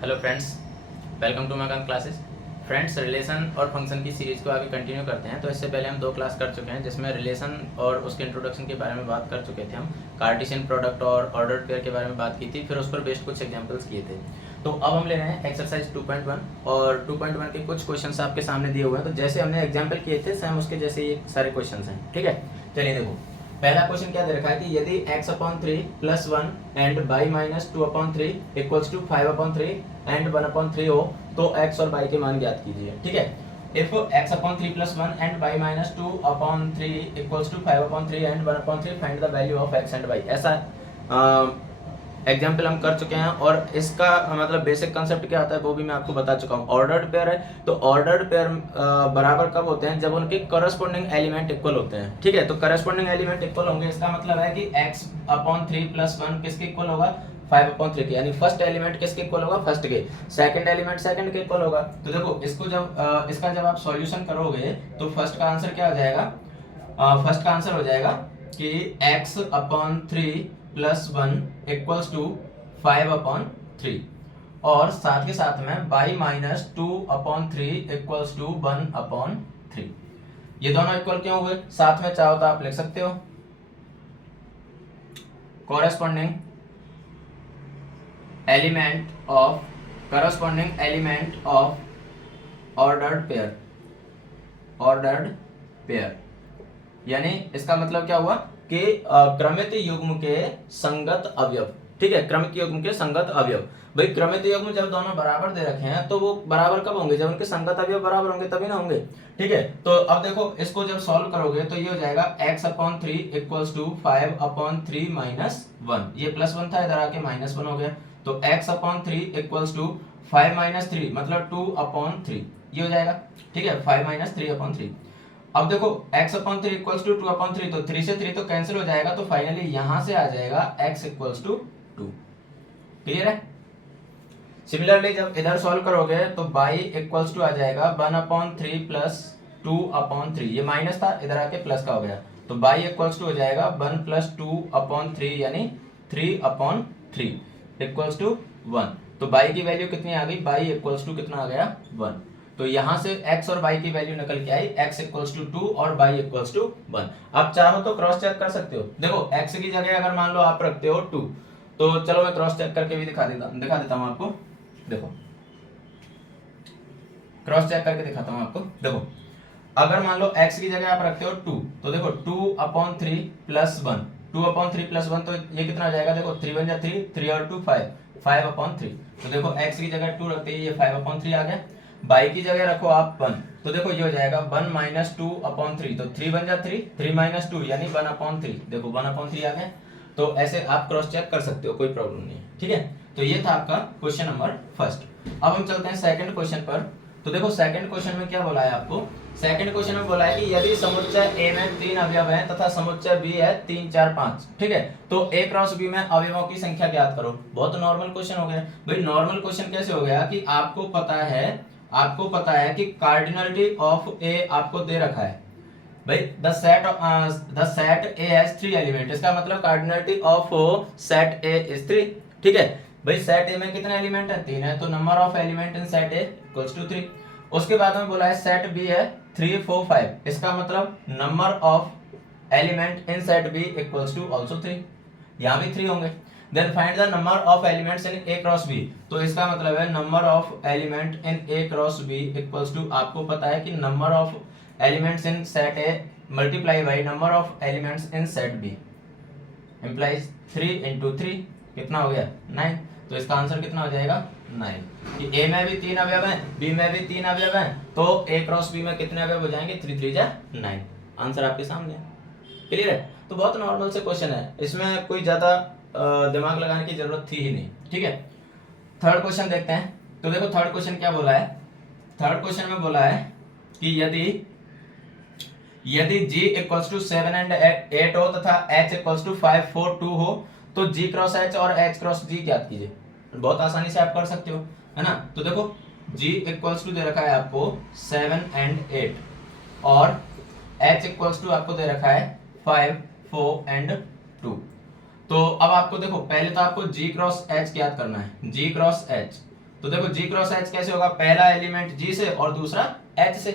Hello friends, welcome to मकान classes. Friends, relation और function की सीरीज़ को आगे कंटिन्यू करते हैं। तो इससे पहले हम 2 क्लास कर चुके हैं जिसमें रिलेशन और उसके इंट्रोडक्शन के बारे में बात कर चुके थे। हम कार्टेशियन प्रोडक्ट और ऑर्डर्ड पेयर के बारे में बात की थी, फिर उस पर बेस्ड कुछ एग्जांपल्स किए थे। तो अब हम ले रहे हैं एक्सरसाइज 2.1 और 2.1 के कुछ क्वेश्चन आपके सामने दिए हुए हैं। तो जैसे हमने एग्जाम्पल किए थे सेम उसके जैसे ये सारे क्वेश्चन हैं। ठीक है, चलिए देखो। पहला क्वेश्चन क्या दे रखा है कि यदि x/3 + 1 एंड y - 2/3 = 5/3 एंड 1/3 हो तो x और y के मान ज्ञात कीजिए। ठीक है, if x/3 + 1 and y - 2/3 = 5/3 and 1/3 find the value of x and y। ऐसा एग्जाम्पल हम कर चुके हैं और इसका मतलब बेसिक कंसेप्ट क्या होता है वो भी मैं आपको बता चुका हूँ। ऑर्डर्ड पेयर है तो ऑर्डर्ड पेयर बराबर कब होते हैं? जब उनके करस्पॉन्डिंग एलिमेंट इक्वल होते हैं। ठीक है, तो करस्पॉन्डिंग एलिमेंट इक्वल होंगे, इसका मतलब है कि x/3 + 1 किसके इक्वल होगा? 5/3 के। यानी फर्स्ट एलिमेंट किसके इक्वल होगा? फर्स्ट के। सेकंड एलिमेंट सेकंड के इक्वल होगा। तो देखो इसको जब इसका जब आप सॉल्यूशन करोगे तो फर्स्ट का आंसर क्या हो जाएगा? फर्स्ट का आंसर हो जाएगा कि x/3 + 1 = 5/3 और साथ के साथ में y - 2/3 = 1/3। ये दोनों इक्वल क्यों हुए? साथ में चाहो तो आप लिख सकते हो corresponding element of ordered pair। यानी इसका मतलब क्या हुआ कि क्रमित युग्म के संगत अवयव। ठीक है, क्रमित युग्म के संगत अवयव। भाई क्रमित युग्म जब दोनों बराबर दे रखे हैं तो वो बराबर कब होंगे? जब उनके संगत अवयव बराबर होंगे तभी ना होंगे। ठीक है, तो अब देखो इसको जब सॉल्व करोगे तो ये हो जाएगा x/3 = 5/3 - 1। ये +1 था, इधर आके -1 हो गया। तो x/3 = 5 - 3 मतलब 2/3 ये हो जाएगा। ठीक है, 5 - 3/3। अब देखो x/3 = 2/3 तो 3 से 3 तो कैंसिल हो जाएगा, तो फाइनली यहां से आ जाएगा x = 2। क्लियर है? सिमिलरली जब इधर सॉल्व करोगे तो y = आ जाएगा 1/3 + 2/3। ये माइनस था, इधर आके प्लस का हो गया, तो y = हो जाएगा 1 + 2/3 यानी 3/3 = 1। तो y की वैल्यू कितनी आ गई? y = कितना आ गया? 1। तो यहां से x और y की वैल्यू निकल के आई, x = 2 और y = 1। अब चाहो तो क्रॉस चेक कर सकते हो। देखो x की जगह अगर मान लो आप रखते हो 2, तो चलो मैं क्रॉस चेक करके भी दिखा देता हूं आपको। देखो क्रॉस चेक करके दिखाता हूं आपको। देखो अगर मान लो x की जगह आप रखते हो 2, तो देखो 2/3 + 1, 2/3 + 1 तो ये कितना हो जाएगा? देखो 3 × 3, 3 और 2 5, 5/3। तो देखो x की जगह 2 रखते हैं, ये 5/3 आ गया। y की जगह रखो आप 1, तो देखो ये हो जाएगा 1 - 2/3, तो 3 × 3, 3 - 2 यानी 1/3। देखो 1/3 आ गया। तो ऐसे आप क्रॉस चेक कर सकते हो, कोई प्रॉब्लम नहीं है। ठीक है, तो ये था आपका क्वेश्चन नंबर फर्स्ट। अब हम चलते हैं सेकंड क्वेश्चन पर। तो देखो सेकंड क्वेश्चन में क्या बोला है आपको? सेकंड क्वेश्चन में बोला है कि यदि समुच्चय A में 3 अवयव हैं तथा समुच्चय B है 3 4 5। ठीक है, तो A क्रॉस B में अवयवों की संख्या ज्ञात करो। बहुत नॉर्मल क्वेश्चन हो गया। भाई नॉर्मल क्वेश्चन कैसे हो गया कि आपको पता है कि कार्डिनलिटी ऑफ A आपको दे रखा है। भाई the set A has 3 element, इसका मतलब cardinality of set A is 3। ठीक है, भाई सेट A में कितने एलिमेंट है? 3 है, तो number of element in set A = 3। उसके बाद में बोला है सेट B है 3 4 5, इसका मतलब number of element in set B = also 3। यहाँ भी 3 होंगे। Then find the number of elements in A cross B, तो इसका मतलब है number of element in A cross B = आपको पता है कि number of elements in set A multiply by number of elements in set B implies 3 × 3 कितना हो गया? 9। तो इसका आंसर कितना हो जाएगा? 9। कि A में भी 3 अवयव हैं, B में भी 3 अवयव हैं, तो A क्रॉस B में कितने अवयव हो जाएंगे? 3 3 जा 9। आंसर आपके सामने है। क्लियर है? तो बहुत नॉर्मल से क्वेश्चन है, इसमें कोई ज्यादा दिमाग लगाने की जरूरत थी ही नहीं। ठीक है, थर्ड क्वेश्चन देखते हैं। तो देखो थर्ड क्वेश्चन क्या बोला है? थर्ड क्वेश्चन में बोला है कि यदि G = 7 and 8 हो तथा H = 5 4 2 हो तो G क्रॉस H और H क्रॉस G ज्ञात कीजिए। बहुत आसानी से आप कर सकते हो, है ना? तो देखो G = दे रखा है आपको 7 and 8 और H = आपको दे रखा है 5 4 and 2। तो अब आपको देखो पहले तो आपको G क्रॉस H ज्ञात करना है। G क्रॉस H, तो देखो G क्रॉस H कैसे होगा, पहला एलिमेंट G से और दूसरा H से,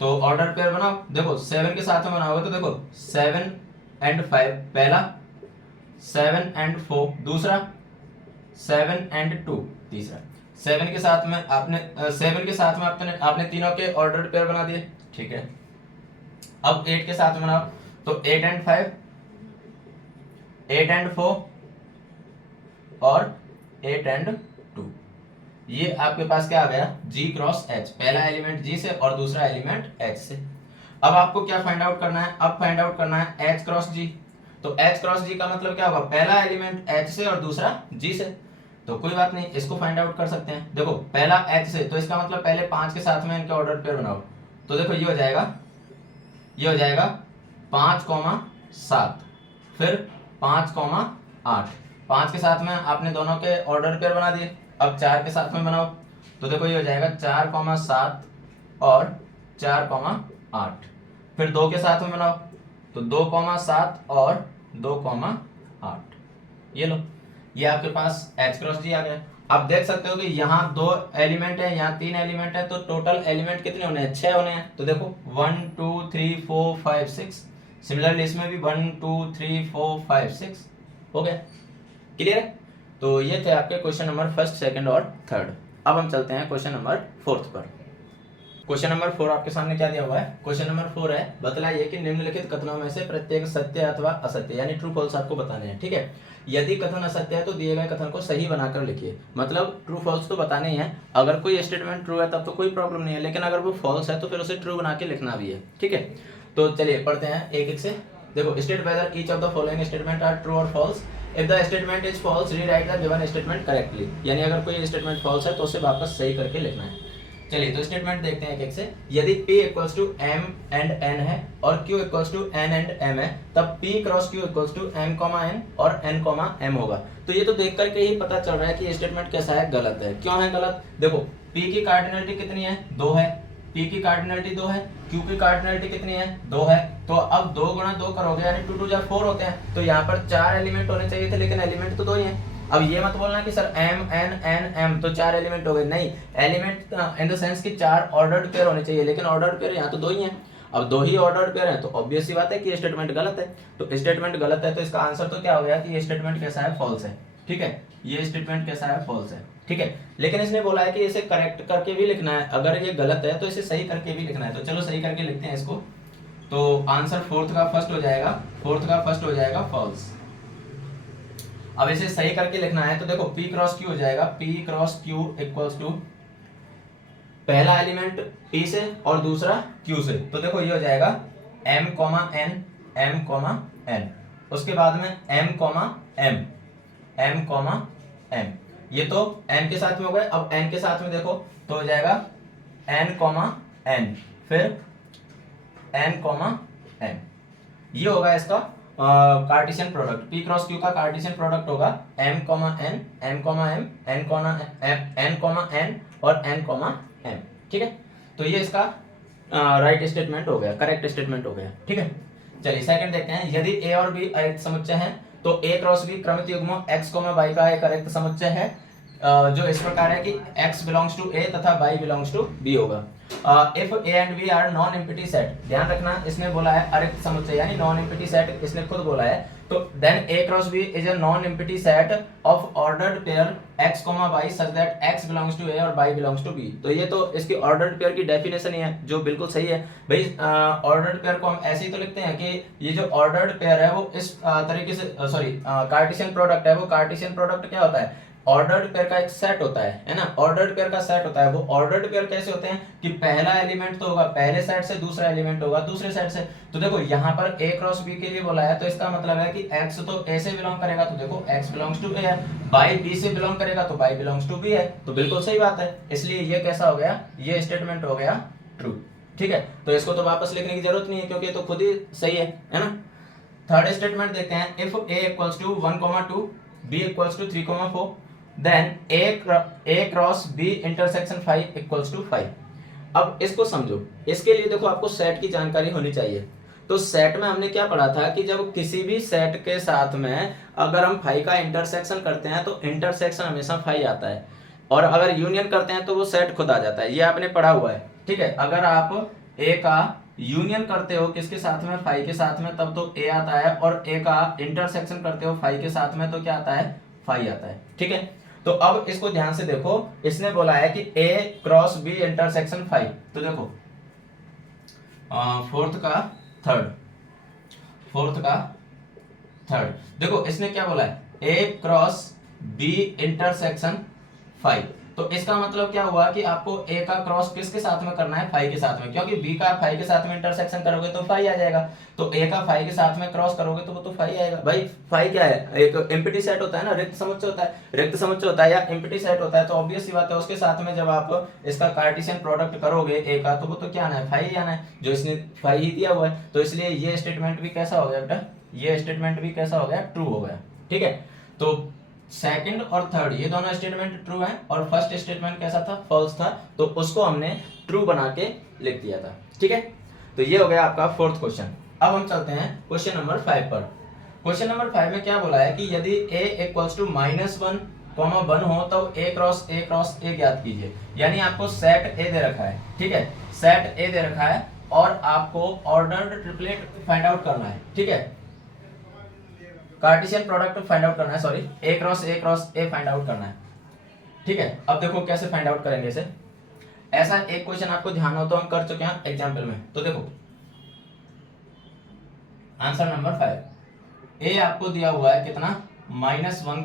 तो ऑर्डर पेयर बनाओ। देखो 7 के साथ में बनाओगे तो देखो 7 and 5 पहला, 7 and 4 दूसरा, 7 and 2 तीसरा। 7 के साथ में आपने तीनों के ऑर्डर पेयर बना दिए, ठीक है। अब 8 के साथ में बनाओ तो 8 and 5, 8 and 4 और 8 and 2। ये आपके पास क्या आ गया, G क्रॉस H, पहला एलिमेंट G से और दूसरा एलिमेंट H से। अब आपको क्या फाइंड आउट करना है, अब फाइंड आउट करना है H क्रॉस G। तो H क्रॉस G का मतलब क्या होगा, पहला एलिमेंट H से और दूसरा G से। तो कोई बात नहीं, इसको फाइंड आउट कर सकते हैं। देखो पहला H से, तो इसका मतलब पहले 5 के साथ में इनके ऑर्डर पेयर बनाओ। तो देखो ये हो जाएगा 5,7, फिर 5,8। 5 के साथ में आपने दोनों के ऑर्डर पेयर बना दिए। अब 4 के साथ में बनाओ तो देखो ये हो जाएगा 4,7 और 4,8। फिर 2 के साथ में बनाओ तो 2,7 और 2,8। ये लो, ये आपके पास H क्रॉस G आ गया। अब देख सकते हो कि यहाँ 2 एलिमेंट है, यहाँ 3 एलिमेंट है, तो टोटल एलिमेंट कितने होने हैं, 6 होने हैं। तो देखो 1 2 3 4 5 6। सिमिलरली इसमें भी 1 2 3 4 5 6 हो गया। क्लियर है। तो ये थे आपके क्वेश्चन नंबर फर्स्ट, सेकंड और थर्ड। अब हम चलते हैं क्वेश्चन नंबर फोर्थ पर। क्वेश्चन नंबर 4 आपके सामने क्या दिया हुआ है, क्वेश्चन नंबर 4 है, बतलाइए कि निम्नलिखित कथनों में से प्रत्येक सत्य अथवा असत्य यानी ट्रू फॉल्स आपको बताने हैं, ठीक है। यदि कथन असत्य है तो दिए गए कथन को सही बनाकर लिखिए। मतलब ट्रू फॉल्स तो बताने ही है, अगर कोई स्टेटमेंट ट्रू है तब तो कोई प्रॉब्लम नहीं है, लेकिन अगर वो फॉल्स है तो फिर उसे ट्रू बना के लिखना भी है, ठीक है। तो चलिए पढ़ते हैं एक एक से। देखो, state whether each of the following statement are true और false. If the statement is false, rewrite the given statement correctly. यानी अगर कोई स्टेटमेंट फॉल्स है तो उसे वापस सही करके लिखना है। चलिए तो स्टेटमेंट देखते हैं एक एक से। यदि P equals to M and N है और Q equals to N and M है, तब P cross Q equals to M, N और N, M होगा। तो ये तो देख करके ही पता चल रहा है कि ये स्टेटमेंट कैसा है, गलत है। क्यों है गलत, देखो P की कार्डिनलिटी कितनी है, 2 है। P की कार्डिनलिटी 2 है, Q की कार्डिनलिटी कितनी है, 2 है। तो अब 2 गुणा 2 करोगे यानी 2 2 जा 4 होते हैं। तो यहाँ पर 4 एलिमेंट होने चाहिए थे, लेकिन एलिमेंट तो 2 ही हैं। अब ये मत बोलना कि sir M N N M तो 4 एलिमेंट हो गए, नहीं, एलिमेंट इन द सेंस कि 4 ऑर्डर्ड पेयर होने चाहिए, लेकिन ऑर्डर्ड पेयर यहाँ तो 2 ही हैं। अब 2 ही ऑर्डर्ड पेयर हैं तो ऑब्वियस सी बात है कि ये स्टेटमेंट गलत है। तो स्टेटमेंट गलत है तो इसका आंसर तो क्या हो गया कि ये स्टेटमेंट कैसा है, फॉल्स है, ठीक है। ये स्टेटमेंट कैसा है, फॉल्स है, ठीक है। लेकिन इसने बोला है कि इसे करेक्ट करके भी लिखना है, अगर ये गलत है तो इसे सही करके भी लिखना है। तो चलो सही करके लिखते हैं इसको। तो आंसर फोर्थ का फर्स्ट हो जाएगा फॉल्स। अब इसे सही करके लिखना है तो देखो P क्रॉस Q हो जाएगा, P cross Q equals to पहला एलिमेंट P से और दूसरा Q से। तो देखो ये हो जाएगा M, N, उसके बाद में M, ये तो M के साथ में हो गए। अब N के साथ में देखो तो हो जाएगा N, फिर N, ये होगा इसका Cartesian product. P cross Q का कार्टेशियन प्रोडक्ट होगा M, N, N और N, ठीक है। तो ये इसका राइट स्टेटमेंट हो गया, करेक्ट स्टेटमेंट हो गया, ठीक है। चलिए सेकंड देखते हैं। यदि A और B अरिक्त समुच्चय है तो A क्रॉस B क्रमित युग्म X, Y का एक अरिक्त समुच्चय है जो इस प्रकार है कि X बिलोंग्स टू A तथा Y बिलोंग्स टू B होगा। If A and B are non empty set, ध्यान रखना इसने बोला है अरिक्त समुच्चय यानी नॉन एम्प्टी सेट, इसने खुद बोला है। तो then A cross B is a non empty set of ordered pair X, Y such that X belongs to A और Y बिलोंग्स टू B। तो ये तो इसकी ऑर्डर्ड पेयर की डेफिनेशन ही है, जो बिल्कुल सही है भाई। ऑर्डर्ड पेयर को हम ऐसे ही तो लिखते हैं कि ये जो ऑर्डर्ड पेयर है वो इस तरीके से, सॉरी कार्टेशियन प्रोडक्ट है, वो कार्टेशियन प्रोडक्ट क्या होता है, ऑर्डर्ड पेयर का एक सेट होता है ना, ऑर्डर्ड पेयर का सेट होता है। वो ऑर्डर्ड पेयर कैसे होते हैं कि पहला एलिमेंट तो होगा पहले सेट से, दूसरा एलिमेंट होगा दूसरे सेट से। तो देखो यहाँ पर A क्रॉस B के लिए बोला है, तो इसका मतलब है कि X तो A से बिलोंग करेगा, तो देखो X बिलोंग्स टू A है। Y B से बिलोंग करेगा तो Y बिलोंग्स टू B है। तो बिल्कुल सही बात है, इसलिए ये कैसा हो गया, ये स्टेटमेंट हो गया ट्रू, ठीक है। तो इसको तो वापस लिखने की जरूरत नहीं है क्योंकि ये तो खुद ही सही है ना। थर्ड स्टेटमेंट देखते हैं। If A equals to 1, 2, B equals to 3, 4, then A cross B intersection 5 equals to 5। अब इसको समझो, इसके लिए देखो आपको सेट की जानकारी होनी चाहिए। तो सेट में हमने क्या पढ़ा था कि जब किसी भी सेट के साथ में अगर हम 5 का इंटरसेक्शन करते हैं तो इंटरसेक्शन हमेशा 5 आता है। और अगर यूनियन करते हैं तो वो सेट खुद आ जाता है, ये आपने पढ़ा हुआ है, ठीक है। अगर आप ए का यूनियन करते हो किसके साथ में, फाई के साथ में, तब तो ए आता है, और ए का इंटरसेक्शन करते हो फाई के साथ में तो क्या आता है, फाई आता है, ठीक है। तो अब इसको ध्यान से देखो, इसने बोला है कि A cross B intersection phi, तो देखो फोर्थ का थर्ड देखो इसने क्या बोला है, ए क्रॉस बी इंटरसेक्शन फाइव, तो इसका मतलब क्या हुआ कि आपको ए का क्रॉस किसके साथ में करना है, फाइव के साथ में, क्योंकि बी का फाइव के साथ में इंटरसेक्शन करोगे तो फाइव आ जाएगा, तो ए का फाइव के साथ में क्रॉस करोगे तो वो तो फाइव आएगा। भाई फाइव क्या है, एक एम्प्टी सेट होता है ना, रिक्त समुच्चय होता है, रिक्त समुच्चय होता है या एम्प्टी सेट होता है, तो ऑब्वियस सी बात है उसके साथ में जब आप इसका कार्टेशियन प्रोडक्ट करोगे ए का, तो वो तो क्या आना है, फाइव ही आना है, जो इसने फाइव ही दिया हुआ है, तो इसलिए ये स्टेटमेंट भी कैसा हो गया बेटा, ये स्टेटमेंट भी कैसा हो गया, ट्रू हो गया, ठीक है। तो सेकंड और थर्ड ये दोनों स्टेटमेंट ट्रू हैं, और फर्स्ट स्टेटमेंट कैसा था, फॉल्स था, तो उसको हमने ट्रू बना के लिख दिया था, ठीक है। तो ये हो गया आपका फोर्थ क्वेश्चन। अब हम चलते हैं क्वेश्चन नंबर 5 पर। क्वेश्चन नंबर 5 में क्या बोला है कि यदि a इक्वल्स टू -1, 1 हो तो a क्रॉस a ज्ञात कीजिए, यानी आपको सेट a दे रखा है, ठीक है, सेट a दे रखा है और आपको ऑर्डर्ड ट्रिपलेट फाइंड आउट करना है, ठीक है, कार्टेशियन प्रोडक्ट फाइंड आउट करना है, sorry a cross a find out करना है, ठीक है। अब देखो कैसे फाइंड आउट करेंगे इसे, ऐसा एक क्वेश्चन आपको ध्यान हो तो हम कर चुके हैं एग्जांपल में, तो देखो आंसर नंबर 5 a आपको दिया हुआ है कितना, -1,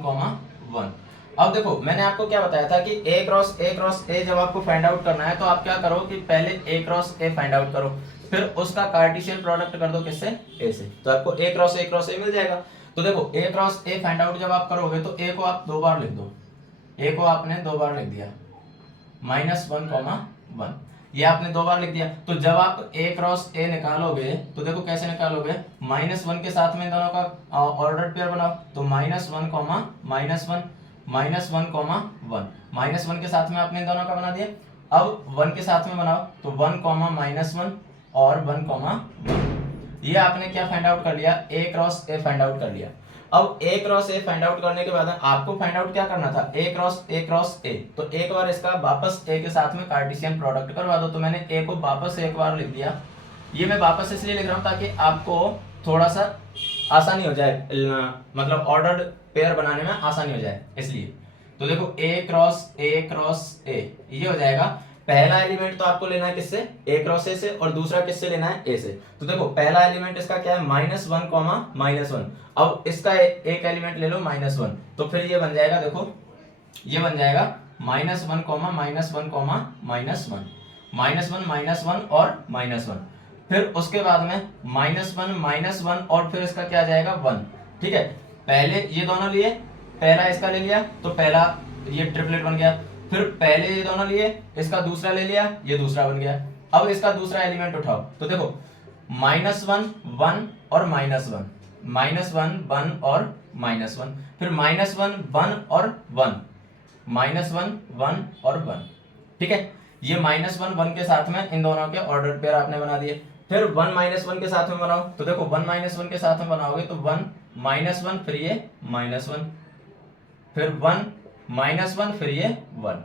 1। अब देखो मैंने आपको क्या बताया था कि a क्रॉस a जब आपको फाइंड आउट करना है तो आप क्या करो कि पहले a cross a find out करो, फिर उसका कार्टेशियन प्रोडक्ट कर दो किससे, a से, तो आपको a क्रॉस a मिल जाएगा। तो देखो a cross a find out जब आप करोगे तो a को आप 2 बार लिख दो, a को आपने 2 बार लिख दिया, -1, 1, ये आपने 2 बार लिख दिया। तो जब आप a क्रॉस a निकालोगे तो देखो कैसे निकालोगे, -1 के साथ में दोनों का ऑर्डर पेयर बनाओ, तो -1, -1 के साथ में आपने दोनों का बना दिया। अब 1 के साथ में बनाओ तो 1, -1 और 1, 1, ये आपने क्या फाइंड आउट कर लिया, a cross a find out कर लिया। अब a cross a find out करने के बाद आपको फाइंड आउट क्या करना था, a क्रॉस a, तो एक बार इसका वापस a के साथ में कार्टेशियन प्रोडक्ट करवा दो, तो मैंने a को वापस एक बार लिख दिया। ये मैं वापस इसलिए लिख रहा हूँ ताकि आपको थोड़ा सा आसानी हो जाए, मतलब ऑर्डर्ड पेयर बनाने में आसानी हो जाए इसलिए। तो देखो a क्रॉस a ये हो जाएगा, पहला एलिमेंट तो आपको लेना है किससे, a क्रॉस a से, और दूसरा किससे लेना है, a से। तो देखो पहला एलिमेंट इसका क्या है, -1, -1। अब इसका एक एलिमेंट ले लो -1, तो फिर ये बन जाएगा, देखो ये बन जाएगा -1, -1, -1 और -1, फिर उसके बाद में -1 और फिर इसका क्या जाएगा 1, ठीक है। पहले ये दोनों लिए, पहला इसका ले लिया तो पहला ये ट्रिपलेट बन गया, फिर पहले ये दोनों लिए, इसका दूसरा ले लिया, ये दूसरा बन गया। अब इसका दूसरा एलिमेंट उठाओ तो देखो -1, 1 और -1, -1, 1 और -1, फिर -1, 1 और 1, -1, 1 और 1, ठीक है। ये -1, 1 के साथ में इन दोनों के ऑर्डर पेयर आपने बना दिए। फिर 1, -1 के साथ में बनाओ तो देखो 1, -1 के साथ में बनाओगे तो 1, -1, फिर ये -1, फिर 1, -1, फिर ये 1,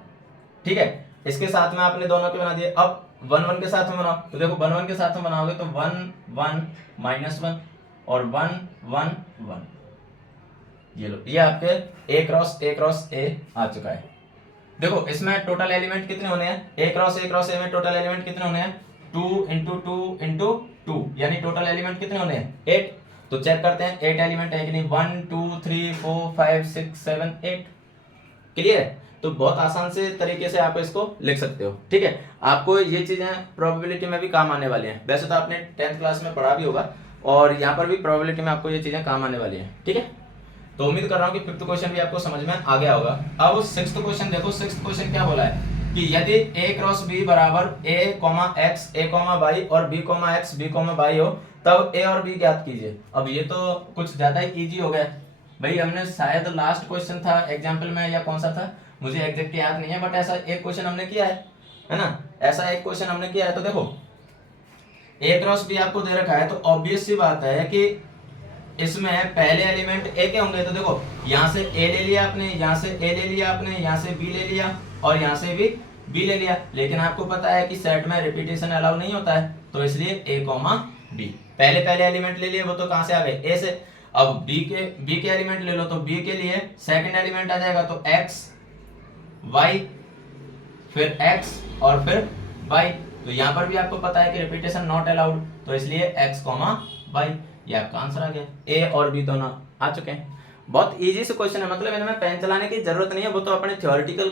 ठीक है। इसके साथ में आपने दोनों के बना दिए। अब 1, 1 के साथ में बनाओ तो देखो 1, 1 के साथ में बनाओगे तो 1, 1, -1 और 1, 1, 1, ये लो, ये आपके a क्रॉस a आ चुका है। देखो इसमें टोटल एलिमेंट कितने होने हैं, a क्रॉस a में टोटल एलिमेंट कितने होने हैं, 2 × 2 × 2, यानी टोटल एलिमेंट कितने होने हैं, 8। तो चेक करते हैं 8 एलिमेंट है कि नहीं, 1, 2, 3, 4, 5, 6, 7, 8, क्लियर है। तो बहुत आसान से तरीके से आप इसको लिख सकते हो, ठीक है। आपको ये चीजें प्रोबेबिलिटी में भी काम आने वाली हैं, वैसे तो आपने 10th क्लास में पढ़ा भी होगा, और यहाँ पर भी प्रोबेबिलिटी में आपको ये चीजें काम आने वाली हैं, ठीक है। तो उम्मीद कर रहा हूँ कि 5th क्वेश्चन भी आपको समझ में आ गया होगा। अब 6th क्वेश्चन देखो, 6th क्वेश्चन क्या बोला है कि यदि a क्रॉस b बराबर a, x, a, y और b, x, b, y हो तब a और b ज्ञात कीजिए। अब ये तो कुछ ज्यादा ही इजी हो गया भाई, हमने शायद लास्ट क्वेश्चन था एग्जाम्पल में या कौन सा था मुझे एग्जैक्ट याद नहीं है, बट ऐसा एक क्वेश्चन हमने किया है ना, ऐसा एक क्वेश्चन हमने किया है। तो देखो a क्रॉस b आपको दे रखा है, तो ऑब्वियस सी बात है कि इसमें पहले एलिमेंट ए के होंगे, तो देखो यहाँ से ए ले लिया आपने, यहाँ से ए ले लिया आपने, यहाँ से बी ले लिया और यहाँ से भी बी ले लिया। लेकिन आपको पता है कि सेट में रिपीटेशन अलाउ नहीं होता है, तो इसलिए ए कॉमा बी। पहले पहले एलिमेंट ले लिए, वो तो कहाँ से आ गए, ए से। अब बी के एलिमेंट ले लो, तो बी के लिए सेकंड एलिमेंट आ जाएगा, तो एक्स वाई फिर एक्स और फिर वाई। तो यहाँ पर भी आपको पता है कि रिपीटेशन नॉट अलाउड, तो इसलिए एक्स कॉमा वाई, ये आपका आंसर आ गया। ए और बी दोनों आ चुके हैं। बहुत इजी से क्वेश्चन है, मतलब इनमें पेन चलाने की जरूरत नहीं है, वो तो अपने थ्योरेटिकल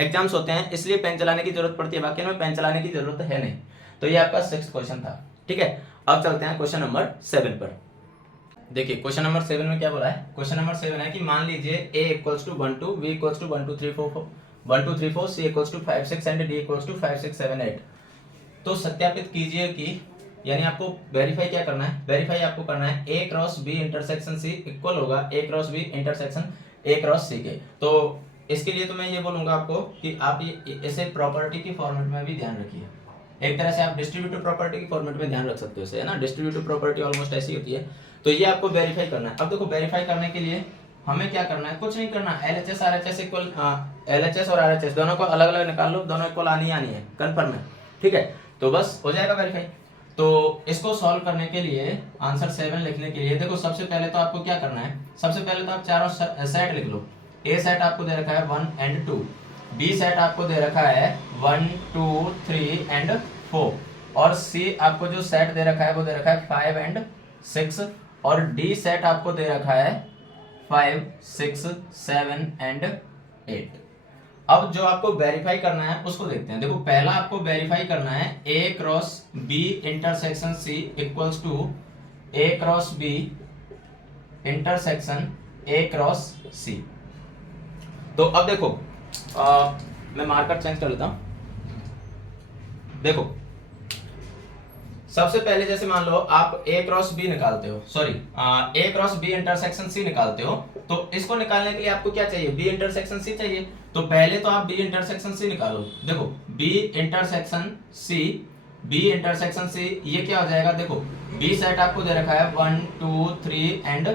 एग्जाम्स होते हैं इसलिए पेन चलाने की जरूरत पड़ती है, बाकी इनमें पेन चलाने की जरूरत है नहीं। तो ये आपका 6th क्वेश्चन था। ठीक है, अब चलते हैं क्वेश्चन नंबर 7 पर। देखिए क्वेश्चन नंबर 7 में क्या बोला है। क्वेश्चन नंबर 7 है कि मान लीजिए a equals to 1 2, b equals to 1 2 3 4 1 2 3 4, c equals to 5 6 and d equals to 5 6 7 8। तो सत्यापित कीजिए कि, यानी आपको वेरीफाई क्या करना है, वेरीफाई आपको करना है a cross b intersection c equal होगा a cross b intersection a cross c के। तो इसके लिए तो मैं ये बोलूंगा आपको कि आप ये इसे प्रॉपर्टी की फॉर्मेट में भी ध्यान रखिए। एक तरह से आप डिस्ट्रीब्यूटिव प्रॉपर्टी की फॉर्मेट में ध्यान रख सकते हो इसे, है ना। डिस्ट्रीब्यूटिव प्रॉपर्टी ऑलमोस्ट ऐसी होती है। तो ये आपको वेरीफाई करना है। अब देखो वेरीफाई करने के लिए हमें क्या करना है, कुछ नहीं करना। LHS RHS इक्वल, LHS और RHS दोनों को अलग अलग निकाल लो, दोनों इक्वल आनी है, कंफर्म है। ठीक है, तो बस हो जाएगा वेरीफाई। तो इसको सॉल्व करने के लिए, आंसर 7 लिखने के लिए, देखो सबसे पहले तो आपको क्या करना है, सबसे पहले तो आप चारों सेट लिख लो। ए सेट आपको दे रखा है 1 एंड 2, बी सेट आपको दे रखा है 1 2 3 एंड 4, और सी आपको जो सेट दे रखा है वो दे रखा है 5 एंड 6, और डी सेट आपको दे रखा है 5 6 7 एंड 8। अब जो आपको वेरीफाई करना है उसको देखते हैं। देखो पहला आपको वेरीफाई करना है a cross b intersection c equals to a cross b intersection a cross c। तो अब देखो मैं मार्कर चेंज कर लेता हूं। देखो सबसे पहले जैसे मान लो आप a क्रॉस b निकालते हो, sorry a cross b intersection c निकालते हो, तो इसको निकालने के लिए आपको क्या चाहिए, b इंटरसेक्शन c चाहिए। तो पहले तो आप b इंटरसेक्शन c निकालो। देखो b intersection c, b intersection c ये क्या हो जाएगा, देखो b सेट आपको दे रखा है 1 2 3 एंड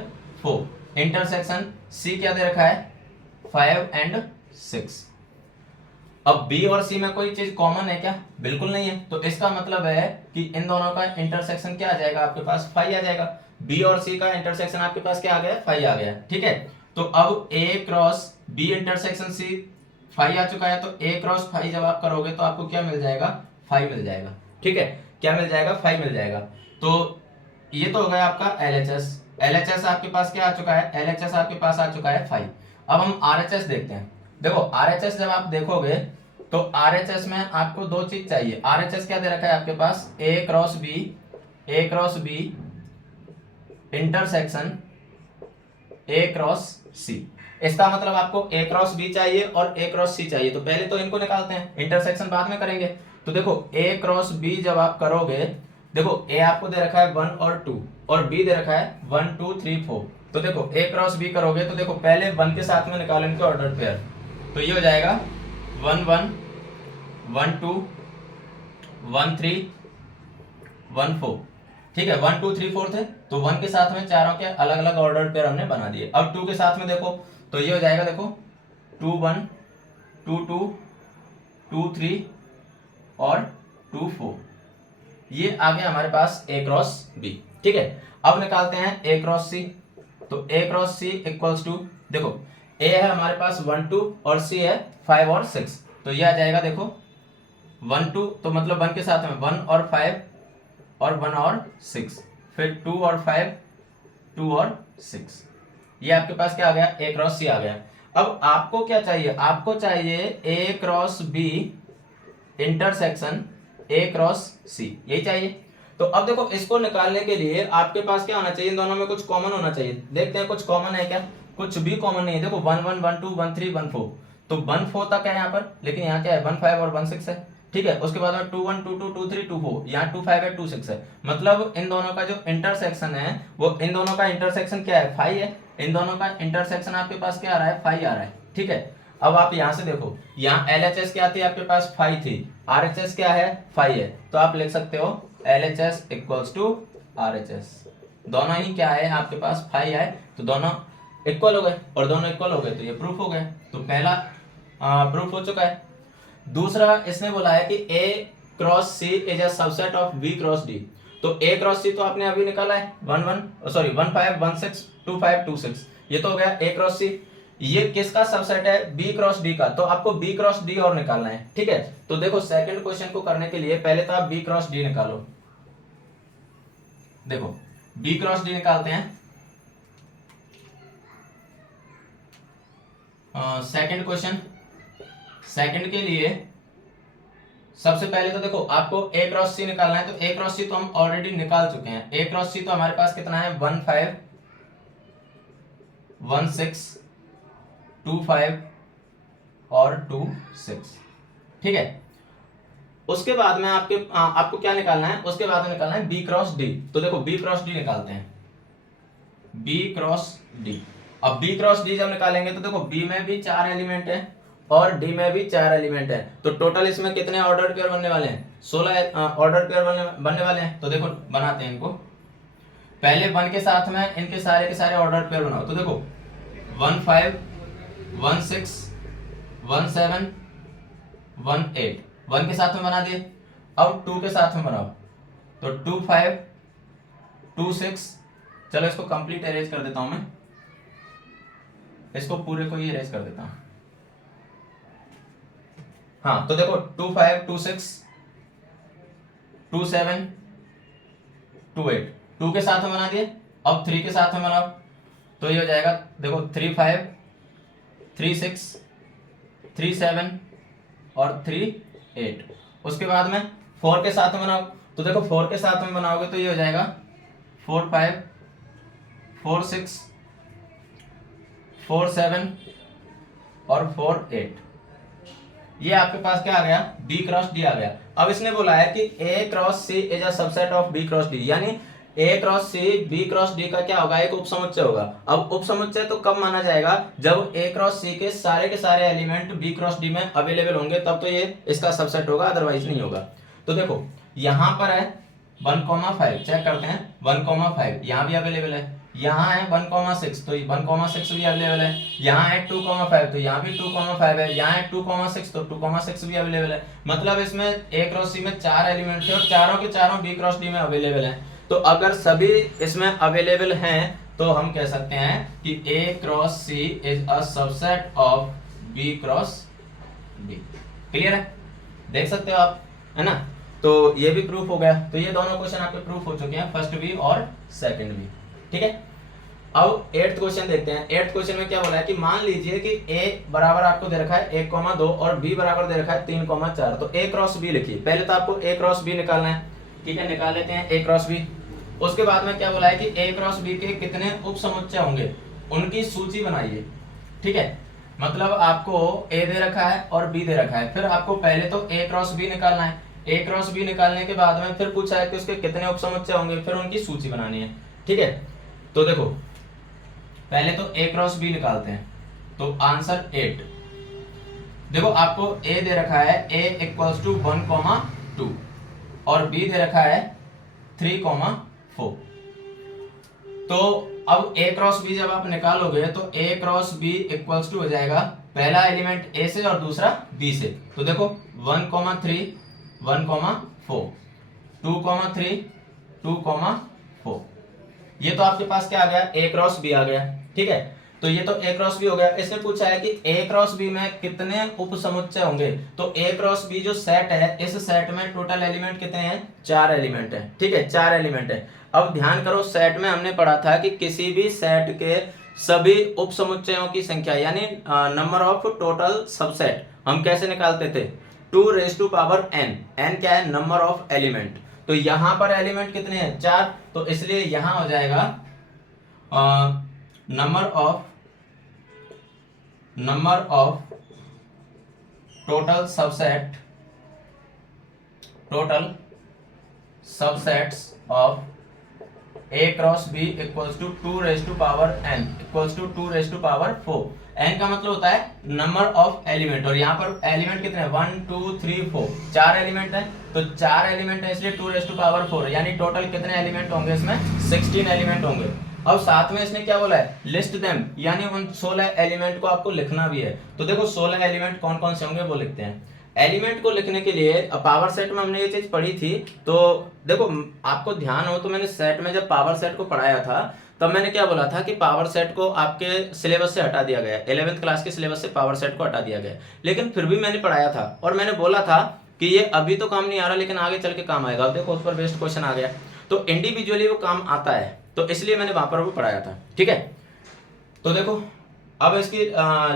4, इंटरसेक्शन c क्या दे रखा है 5 एंड 6। अब b और c में कोई चीज कॉमन है क्या, बिल्कुल नहीं है। तो इसका मतलब है कि इन दोनों का इंटरसेक्शन क्या आ जाएगा, आपके पास 5 आ जाएगा। b और c का इंटरसेक्शन आपके पास क्या आ गया, 5 आ गया। ठीक है, तो अब a cross b intersection c 5 आ चुका है, तो a क्रॉस 5 जब आप करोगे तो आपको क्या मिल जाएगा, 5 मिल जाएगा। ठीक है, क्या मिल जाएगा, 5 मिल जाएगा। तो ये तो हो गया आपका LHS। LHS आपके पास क्या आ चुका है, LHS आपके पास आ चुका है 5। अब हम RHS देखते हैं। देखो RHS जब आप देखोगे तो RHS में आपको दो चीज चाहिए। RHS क्या दे रखा है आपके पास, a cross b intersection a cross c। इसका मतलब आपको a क्रॉस b चाहिए और a क्रॉस c चाहिए। तो पहले तो इनको निकालते हैं, इंटरसेक्शन बाद में करेंगे। तो देखो a क्रॉस b जब आप करोगे, देखो a आपको दे रखा है 1 और 2 और b दे रखा है 1 2 3 4। तो देखो a क्रॉस b करोगे तो देखो पहले 1 के साथ में निकालो इनके ऑर्डर पेयर, तो ये हो जाएगा 1 1 1 2 1 3 1 4। ठीक है, 1 2 3 4 थे, तो 1 के साथ में चारों के अलग अलग ऑर्डर पेयर हमने बना दिए। अब 2 के साथ में देखो तो ये हो जाएगा, देखो 2 1 2 2 2 3 और 2 4। ये आ गया हमारे पास a क्रॉस b। ठीक है, अब निकालते हैं a क्रॉस c। तो a cross c equals to, देखो a है हमारे पास 1 2 और c है 5 और 6। तो ये आ जाएगा, देखो 1 2 तो मतलब 1 के साथ में 1 और 5 और 1 और 6, फिर 2 और 5 2 और 6। ये आपके पास क्या आ गया, a क्रॉस c आ गया। अब आपको क्या चाहिए, आपको चाहिए a cross b intersection a cross c, यही चाहिए। तो अब देखो इसको निकालने के लिए आपके पास क्या होना चाहिए, इन दोनों में कुछ कॉमन होना चाहिए। देखते हैं कुछ कॉमन है क्या, कुछ भी कॉमन नहीं है। देखो 1 1 1 2 1 3 1 4, तो 1 4 तक है यहाँ पर, लेकिन यहाँ क्या है 1 5 और 1 6 है। ठीक है, उसके बाद 2 1 2 2 2 3 2 4, यहाँ 2 5 है 2 6 है। मतलब इन दोनों का जो इंटरसेक्शन है वो, इन दोनों का इंटरसेक्शन क्या है, 5 है। इन दोनों का इंटरसेक्शन आपके पास क्या आ रहा है, 5 आ रहा है। ठीक है, अब आप यहां से देखो, यहाँ LHS क्या थी आपके पास, 5 थी, RHS क्या है 5 है। तो आप लिख सकते हो LHS इक्वल्स टू RHS। दोनों ही क्या है आपके पास 5 आए, तो दोनों इक्वल हो गए, और दोनों इक्वल हो गए तो ये प्रूफ हो गया। तो पहला प्रूफ हो चुका है। दूसरा इसने बोला है कि A cross C is a subset of B cross D. तो ए क्रॉस सी तो आपने अभी निकाला है 1516, ये तो हो गया ए क्रॉस सी। ये किसका सबसेट है? बी क्रॉस डी का। तो आपको बी क्रॉस डी और निकालना है, ठीक है। तो देखो सेकंड क्वेश्चन को करने के लिए पहले तो आप बी क्रॉस डी निकालो। देखो बी क्रॉस डी निकालते हैं। सेकंड क्वेश्चन, सेकंड के लिए सबसे पहले तो देखो आपको ए क्रॉस सी निकालना है। तो ए क्रॉस सी तो हम ऑलरेडी निकाल चुके हैं। ए क्रॉस सी तो हमारे पास कितना है? 15 16 25 और 26, ठीक है। उसके बाद में आपको क्या निकालना है? उसके बाद में निकालना है बी क्रॉस डी। तो देखो बी क्रॉस डी निकालते हैं, बी क्रॉस डी। अब बी क्रॉस डी जब निकालेंगे तो देखो बी में भी 4 एलिमेंट है और डी में भी 4 एलिमेंट है, तो टोटल इसमें कितने ऑर्डर पेयर बनने वाले हैं? 16 ऑर्डर पेयर बनने वाले हैं। तो देखो बनाते हैं इनको। पहले 1 के साथ में इनके सारे के सारे ऑर्डर पेयर बनाओ। तो देखो 15 16 17 18 1 के साथ में बना दिए। अब 2 के साथ में बनाओ, तो 25 26। चलो इसको कंप्लीट अरेंज कर देता हूं मैं, इसको पूरे को ही अरेंज कर देता हूं। हाँ तो देखो 25 26 27 28 2 के साथ में बना दिए। अब 3 के साथ में बनाओ, तो ये हो जाएगा देखो 35 36 37 और 38। उसके बाद में 4 के साथ में बनाओ, तो देखो 4 के साथ में बनाओगे तो ये हो जाएगा 45 46 47 और 48। ये आपके पास क्या आ गया? बी क्रॉस डी आ गया। अब इसने बोला है कि A cross C is a subset of B cross D, यानी A cross C B cross D का क्या होगा? एक उपसमुच्चय होगा। अब उपसमुच्चय तो कब माना जाएगा? जब ए क्रॉस सी के सारे एलिमेंट बी क्रॉस डी में अवेलेबल होंगे, तब तो ये इसका सबसेट होगा, अदरवाइज नहीं होगा। तो देखो यहां पर है 1,5, चेक करते हैं 1,5 यहां भी अवेलेबल है। यहाँ है 1,6 तो 1,6 भी अवेलेबल है। यहाँ है 2,5 तो यहाँ भी 2,5 है। यहाँ है 2,6 तो 2,6 भी अवेलेबल है। मतलब इसमें ए क्रॉस सी में 4 एलिमेंट थे और चारों के चारों बी क्रॉस डी में अवेलेबल हैं। तो अगर सभी इसमें अवेलेबल हैं तो हम कह सकते हैं कि A cross C is a subset of B cross D. Clear है? देख सकते हो आप, है ना। तो ये भी प्रूफ हो गया। तो ये दोनों क्वेश्चन आपके प्रूफ हो चुके हैं, फर्स्ट भी और सेकंड भी, ठीक है। अब 8th क्वेश्चन देखते हैं। 8th क्वेश्चन में क्या बोला है कि मान लीजिए कि a बराबर आपको दे रखा है 1,2 और b बराबर दे रखा है 3,4। तो a क्रॉस b लिखिए। पहले तो आपको a क्रॉस b निकालना है, ठीक है। निकाल लेते हैं a क्रॉस b। उसके बाद में क्या बोला है कि a क्रॉस b के कितने उपसमुच्चय होंगे, उनकी सूची बनाइए, ठीक है। मतलब आपको a दे रखा है और b दे रखा है, फिर आपको पहले तो a क्रॉस b निकालना है। a क्रॉस b निकालने के बाद में फिर पूछा है कि उसके कितने उपसमुच्चय होंगे, फिर उनकी सूची बनानी है, ठीक है। तो देखो पहले तो a क्रॉस b निकालते हैं, तो आंसर 8। देखो आपको a दे रखा है a इक्वल्स टू 1,2 और b दे रखा है 3,4। तो अब a क्रॉस b जब आप निकालोगे तो a cross b equals to हो जाएगा पहला एलिमेंट a से और दूसरा b से। तो देखो 1,3 1,4 2,3 2,4, ये तो आपके पास क्या आ गया? a क्रॉस b आ गया, ठीक है। तो ये तो a क्रॉस b हो गया। इसने पूछा है कि a क्रॉस b में कितने उपसमुच्चय होंगे। तो a क्रॉस b जो सेट है, इस सेट में टोटल एलिमेंट कितने हैं? 4 एलिमेंट है, ठीक है, 4 एलिमेंट है। अब ध्यान करो, सेट में हमने पढ़ा था कि किसी भी सेट के सभी उपसमुच्चयों की संख्या यानी नंबर ऑफ टोटल सबसेट हम कैसे निकालते थे? 2n। n क्या है? Number of element. तो यहां पर एलिमेंट कितने हैं? 4। तो इसलिए यहां हो जाएगा number of total subsets of A cross B equals to 2 raise to power n equals to 2 raise to power 4। n का मतलब होता है नंबर ऑफ एलिमेंट, और यहाँ पर एलिमेंट कितने हैं 1 2 3 4, 4 एलिमेंट है, तो 4 एलिमेंट है इसलिए 2 रेज टू पावर 4, यानी टोटल कितने एलिमेंट होंगे इसमें 16 एलिमेंट होंगे। अब साथ में इसने क्या बोला है लिस्ट देम, यानी उन 16 एलिमेंट को आपको लिखना भी है। तो देखो 16 एलिमेंट कौन कौन से होंगे वो लिखते हैं। एलिमेंट को लिखने के लिए पावर सेट में हमने ये चीज पढ़ी थी, तो देखो आपको ध्यान हो तो मैंने सेट में जब पावर सेट को पढ़ाया था तब मैंने क्या बोला था कि पावर सेट को आपके सिलेबस से हटा दिया गया, 11th क्लास के सिलेबस से पावर सेट को हटा दिया गया, लेकिन फिर भी मैंने पढ़ाया था और मैंने बोला था कि ये अभी तो काम नहीं आ रहा लेकिन आगे चल के काम आएगा। अब देखो उस पर बेस्ड क्वेश्चन आ गया, तो इंडिविजुअली वो काम आता है, तो इसलिए मैंने वहां पर वो पढ़ाया था। ठीक है, तो देखो अब इसकी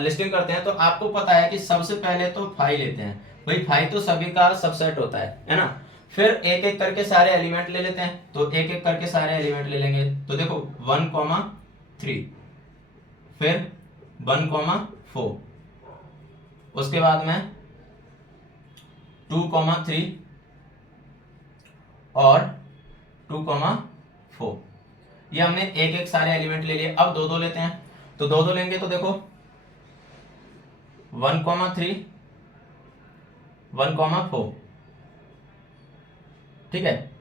लिस्टिंग करते हैं। तो आपको पता है कि सबसे पहले तो फाइव लेते हैं, भाई फाइव तो सभी का सबसेट होता है ना। फिर एक एक करके सारे एलिमेंट ले लेते हैं, तो एक एक करके सारे एलिमेंट ले लेंगे। तो देखो 1,3, फिर 1,4, उसके बाद में 2,3 और 2,4, ये हमने एक एक सारे एलिमेंट ले लिए। अब दो दो लेते हैं, तो दो दो लेंगे तो देखो 1,3 1,4, ठीक है।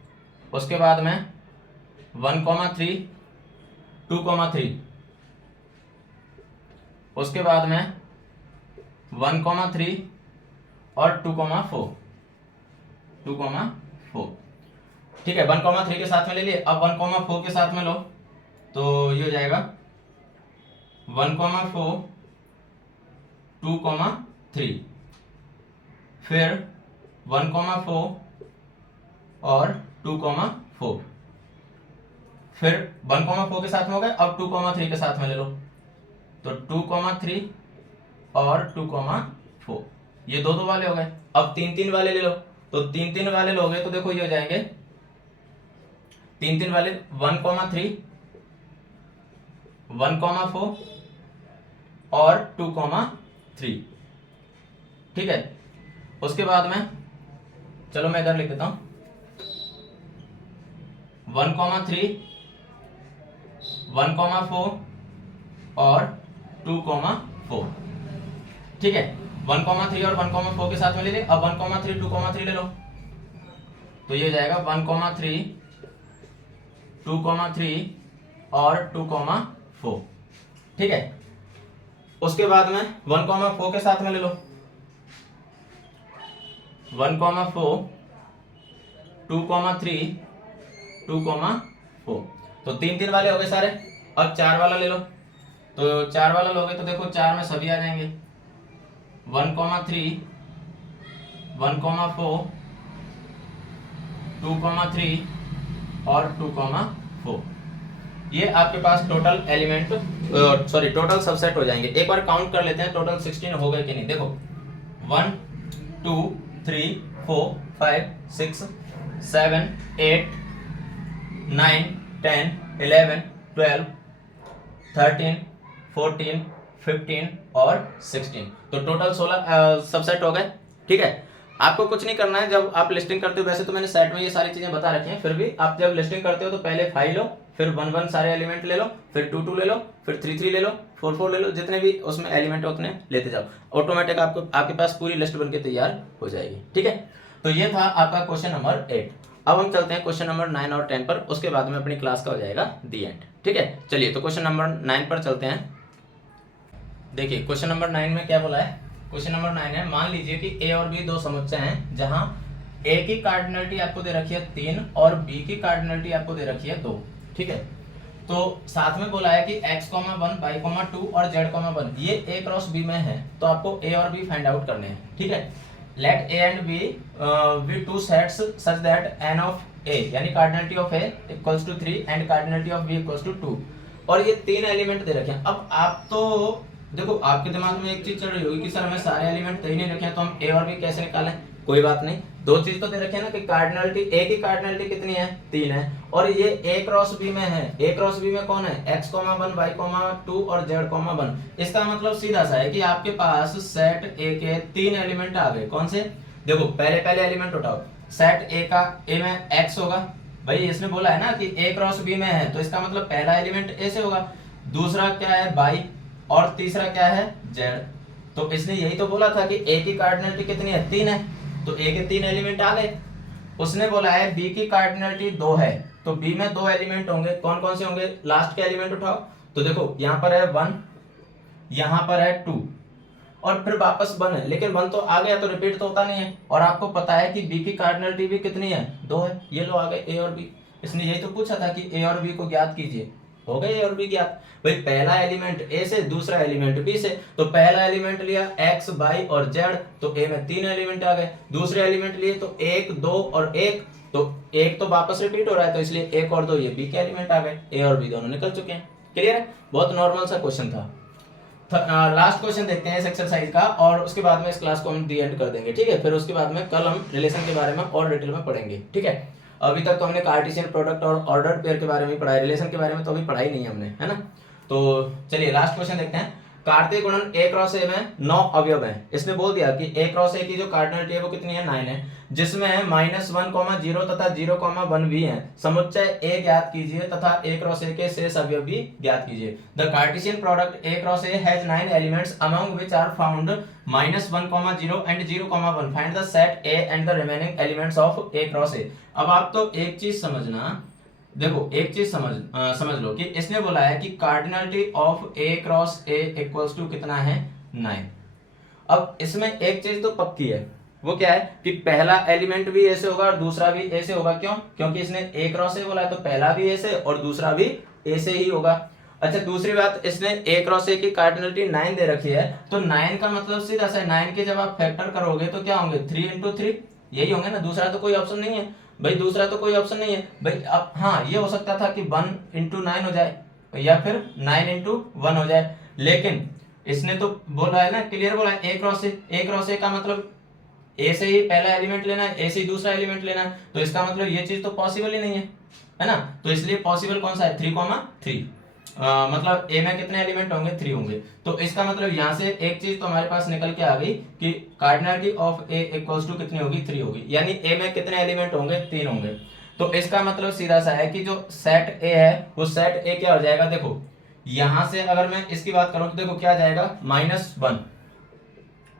उसके बाद में 1,3 2,3, उसके बाद में 1,3 और 2,4, ठीक है। 1,3 के साथ में ले लिए, अब 1,4 के साथ में लो तो ये हो जाएगा 1,4 2,3, फिर 1,4 और 2,4, फिर 1,4 के साथ में हो गए। अब 2,3 के साथ में ले लो, तो 2,3 और 2,4, ये दो दो वाले हो गए। अब तीन तीन वाले ले लो, तो तीन तीन वाले लोगे तो देखो ये हो जाएंगे तीन तीन वाले 1,3 1,4 और 2,3, ठीक है। उसके बाद में चलो मैं इधर लिख देता हूं 1,3 1,4 और 2,4, ठीक है। 1,3 और 1,4 के साथ में ले ले। अब 1,3 2,3 ले लो, तो ये हो जाएगा 1,3 2,3 और 2,4, ठीक है। उसके बाद में 1,4 के साथ में ले लो, 1,4 2,3 2,4, तो तीन तीन वाले हो गए सारे। अब चार वाला ले लो, तो चार वाला लोगे तो देखो चार में सभी आ जाएंगे 1,3 1,4 2,3 और 2,4, ये आपके पास टोटल एलिमेंट टोटल सबसेट हो जाएंगे। एक बार काउंट कर लेते हैं टोटल 16 हो गए कि नहीं। देखो 1 2 3 4 5 6 7 8 9 10 11 12 13 14 15 और 16, तो टोटल 16 सबसेट हो गए, ठीक है। आपको कुछ नहीं करना है जब आप लिस्टिंग करते हो, वैसे तो मैंने सेट में ये सारी चीजें बता रखी हैं, फिर भी आप जब लिस्टिंग करते हो तो पहले 5 लो, फिर 1 1 सारे एलिमेंट ले लो, फिर 2 2 ले लो, फिर 3 3 ले लो, 4 4 ले लो, जितने भी उसमें एलिमेंट है उतने लेते जाओ, ऑटोमेटिक आपको आपके पास पूरी लिस्ट बनके तैयार हो जाएगी, ठीक है। तो ये था आपका क्वेश्चन नंबर 8। अब हम चलते हैं क्वेश्चन नंबर 9 और 10 पर, उसके बाद में अपनी क्लास का हो जाएगा दी एंड, ठीक है। चलिए तो क्वेश्चन नंबर 9 पर चलते हैं। देखिए क्वेश्चन नंबर 9 में क्या बोला है। क्वेश्चन नंबर 9 है, मान लीजिए कि ए और बी दो समुच्चय हैं जहां ए की कार्डिनलिटी आपको दे रखी है 3 और बी की कार्डिनलिटी आपको दे रखी है 2, ठीक है। तो साथ में बोला है कि x, y, 2 और z, 1 ये a क्रॉस b में है, तो आपको a और b फाइंड आउट करने हैं, ठीक है। Let a and b B two sets such that n of a यानी cardinality of a equals to 3 and cardinality of b equals to 2, और ये तीन एलिमेंट दे रखे हैं। अब आप तो देखो आपके दिमाग में एक चीज चल रही होगी कि सर हमें सारे एलिमेंट दे नहीं रखे हैं तो हम a और b कैसे निकालें। कोई बात नहीं, दो चीज तो दे रखे हैं ना कि कार्डिनलिटी a की कार्डिनलिटी कितनी है 3 है, और ये a क्रॉस b में है। a क्रॉस b में कौन है x, 1 y, 2 और z, 1। इसका मतलब सीधा सा है कि आपके पास सेट a के 3 एलिमेंट आ गए। कौन से, देखो पहले एलिमेंट उठाओ। सेट a का a में x होगा, भाई इसने बोला है ना कि ए क्रॉस बी में है, तो इसका मतलब पहला एलिमेंट ए से होगा, दूसरा क्या है बाई, और तीसरा क्या है जेड। तो इसने यही तो बोला था कि ए की कार्डिनलिटी कितनी है, 3 है, तो ए के 3 एलिमेंट आ गए। उसने बोला है बी की कार्डिनलिटी 2 है, तो बी में 2 एलिमेंट होंगे, कौन कौन से होंगे, लास्ट के एलिमेंट उठाओ। तो देखो यहाँ पर है 1, यहाँ पर है 2, और फिर वापस 1 है, लेकिन 1 तो आ गया तो रिपीट तो होता नहीं है, और आपको पता है कि बी की कार्डिनलिटी भी कितनी है, 2 है। ये लो आ गए ए और बी। इसने यही तो पूछा था कि ए और बी को ज्ञात कीजिए, हो गए ए और बी ज्ञात। भाई पहला एलिमेंट ए से, दूसरा एलिमेंट बी से, तो पहला एलिमेंट लिया एक्स, वाई और जेड, तो ए में 3 एलिमेंट आ गए। दूसरे एलिमेंट लिए तो 1, 2 और 1, तो 1 तो वापस रिपीट हो रहा है, तो इसलिए 1 और 2 ये बी के एलिमेंट आ गए, ए और बी दोनों निकल चुके हैं। क्लियर है, बहुत नॉर्मल सा क्वेश्चन था। लास्ट क्वेश्चन देखते हैं इस एक्सरसाइज का, और उसके बाद में इस क्लास को हम दी एंड कर देंगे, ठीक है। फिर उसके बाद में कल हम रिलेशन के बारे में और डिटेल में पढ़ेंगे, ठीक है। अभी तक तो हमने कार्टेशियन प्रोडक्ट और ऑर्डर्ड पेयर के बारे में पढ़ा है, रिलेशन के बारे में तो अभी पढ़ाई नहीं है हमने, है ना। तो चलिए लास्ट क्वेश्चन देखते हैं। कार्तीय गुणन ए क्रॉस ए में 9 अवयव हैं। इसने बोल दिया कि ए क्रॉस ए की जो कार्डिनलिटी है वो कितनी है, 9 है, जिसमें -1, 0 तथा 0, 1 भी है। समुच्चय ए ज्ञात कीजिए तथा ए क्रॉस ए के शेष अवयव भी ज्ञात कीजिए। The Cartesian product A cross A has 9 elements among which are found -1, 0 and 0, 1। Find the set A and the remaining elements of A cross A. अब आप तो एक चीज समझना, देखो एक चीज समझ लो कि इसने बोला है कि cardinality of A cross A equals to कितना है, 9। अब इसमें एक चीज तो पक्की है, वो क्या है कि पहला एलिमेंट भी ए से होगा और दूसरा भी ए से होगा। क्यों? क्योंकि इसने ए क्रॉस ए बोला है, तो पहला भी ए से और दूसरा भी ए से ही होगा। अच्छा दूसरी बात, इसने ए क्रॉस ए की कार्डिनलिटी 9 दे रखी है, तो 9 का मतलब सीधा सा 9 के जब आप फैक्टर करोगे तो क्या होंगे, 3 × 3 यही होंगे ना, दूसरा तो कोई ऑप्शन नहीं है भाई, दूसरा तो कोई ऑप्शन नहीं है भाई। अब हाँ ये हो सकता था कि 1 × 9 हो जाए या फिर 9 × 1 हो जाए, लेकिन इसने तो बोला है ना, क्लियर बोला है ए क्रॉस ए का मतलब ए से ही पहला एलिमेंट लेना है, ए से ही दूसरा एलिमेंट लेना है, तो इसका मतलब ये चीज तो पॉसिबल ही नहीं है ना। तो इसलिए पॉसिबल कौन सा है, 3, मतलब ए में कितने एलिमेंट होंगे, 3 होंगे। तो इसका मतलब यहाँ से एक चीज तो हमारे पास निकल के आ गई कि cardinality of A equals to कितनी होगी, 3 होगी, यानी ए में कितने एलिमेंट होंगे, 3 होंगे। तो इसका मतलब सीधा सा है कि जो सेट ए है वो सेट ए क्या हो जाएगा, देखो यहां से अगर मैं इसकी बात करूं तो देखो क्या जाएगा, -1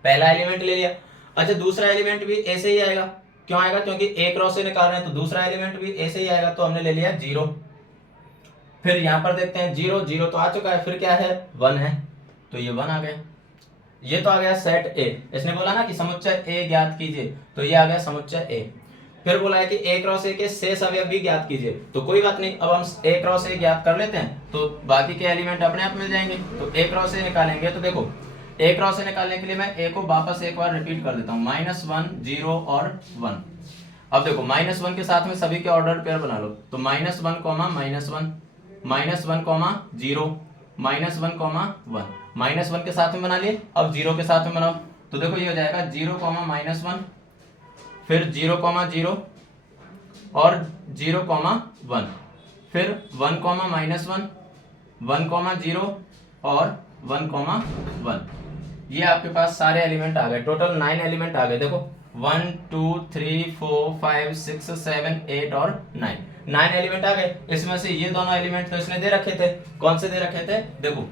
पहला एलिमेंट ले लिया। अच्छा दूसरा एलिमेंट भी ए से ही आएगा, क्यों आएगा, क्योंकि ए क्रॉस से निकाल रहे हैं, तो दूसरा एलिमेंट भी ए से ही आएगा, तो हमने ले लिया 0। फिर यहां पर देखते हैं 0 तो आ चुका है, फिर क्या है 1 है, तो ये 1 आ गया, ये तो आ गया सेट ए। इसने बोला ना कि समुच्चय ए ज्ञात कीजिए, तो ये आ गया समुच्चय ए। फिर बोला है कि ए क्रॉस ए के शेष अवयव भी ज्ञात कीजिए, तो कोई बात नहीं, अब हम ए क्रॉस ए ज्ञात कर लेते हैं, तो बाकी के एलिमेंट अपने आप मिल जाएंगे। तो ए क्रॉस ए निकालेंगे, तो देखो ए क्रॉस ए निकालने के लिए मैं ए को वापस एक बार रिपीट कर देता हूँ, -1, 0 और 1। अब देखो -1 के साथ में सभी के ऑर्डर पेयर बना लो, तो -1, -1, -1, -1, -1, -1 के साथ में बना लिए। अब 0 के साथ में बनाओ, तो देखो ये हो जाएगा 0, -1, फिर 0, 0 और 0, 1, फिर 1, -1, 1, 0 और 1, 1। ये आपके पास सारे एलिमेंट आ गए, टोटल 9 एलिमेंट आ गए। देखो 1, 2, 3, 4, 5, 6, 7, 8 और 9 एलिमेंट आ गए। इसमें से ये दोनों एलिमेंट तो इसने दे रखे थे, कौन से दे रखे थे, देखो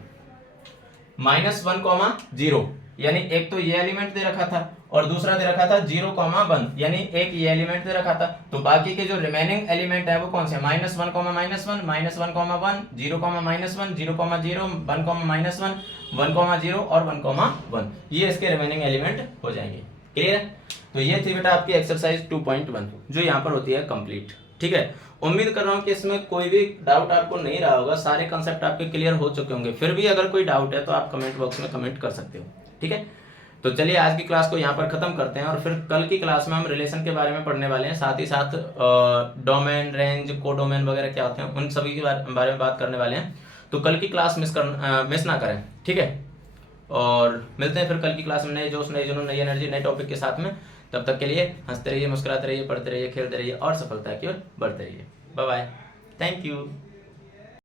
-1, 0, यानी एक तो ये एलिमेंट दे रखा था और दूसरा दे रखा था 0, 1, यानी एक ये एलिमेंट दे रखा था। तो बाकी के जो रिमेनिंग एलिमेंट है वो कौन से, -1, -1, -1, -1, 0, -1, 0, 0, 1, -1, 1, 0 और 1, 1, ये इसके रिमेनिंग एलिमेंट हो जाएंगे। क्लियर है? तो ये थी बेटा आपकी एक्सरसाइज 2.1 जो यहाँ पर होती है कंप्लीट। ठीक है, उम्मीद कर रहा हूँ कि इसमें कोई भी डाउट आपको नहीं रहा होगा, सारे कंसेप्ट आपके क्लियर हो चुके होंगे। फिर भी अगर कोई डाउट है तो आप कमेंट बॉक्स में कमेंट कर सकते हो। ठीक है, तो चलिए आज की क्लास को यहाँ पर खत्म करते हैं और फिर कल की क्लास में हम रिलेशन के बारे में पढ़ने वाले हैं, साथ ही साथ डोमेन, रेंज, कोडोमेन वगैरह क्या होते हैं उन सभी के बारे में बात करने वाले हैं। तो कल की क्लास मिस ना करें। ठीक है, और मिलते हैं फिर कल की क्लास में नए जोश, नए जुनून, नई एनर्जी, नए टॉपिक के साथ में। तब तक के लिए हंसते रहिए, मुस्कुराते रहिए, पढ़ते रहिए, खेलते रहिए और सफलता की ओर बढ़ते रहिए। Bye bye, thank you.